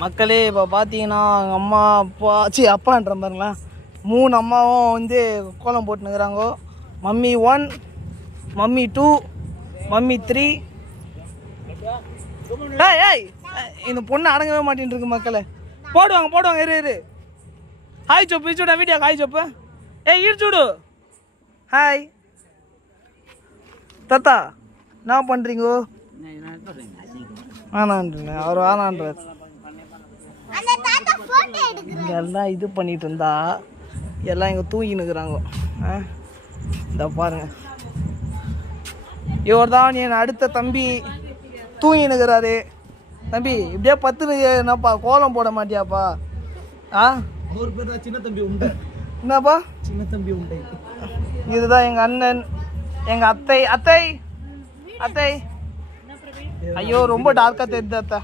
மக்களே இப்போ பார்த்தீங்கன்னா எங்கள் அம்மா அப்பான்ற பாருங்களேன் 3 அம்மாவும் வந்து கோலம் போட்டுனுக்குறாங்க. Mummy 1, mummy 2, mummy 3. ஏய் இந்த பொண்ணு அடங்கவே மாட்டேன்னு இருக்கு மக்களே. போடுவாங்க இரு ஹாய் சொப்பு இச்சுடா வீடியோ ஹாய் சொப்பு. இடிச்சுடு ஹாய் தாத்தா என்ன பண்ணுறீங்க? ஆனான்றீங்க அவர் ஆனான்றார். இங்கே எல்லாம் இது பண்ணிட்டு இருந்தா எல்லாம் இங்கே தூங்கினுக்குறாங்க. இந்த பாருங்க இவர் தான் என் அடுத்த தம்பி தூங்கினுக்கிறாரு. தம்பி இப்படியே 10 என்னப்பா கோலம் போட மாட்டியாப்பா? அவர் பேர் தான் சின்ன தம்பி உண்டை. என்னப்பா சின்ன தம்பி உண்டை. இதுதான் எங்கள் அண்ணன் எங்கள் அத்தை. ஐயோ ரொம்ப டார்க்காக தெரியுது அத்தை.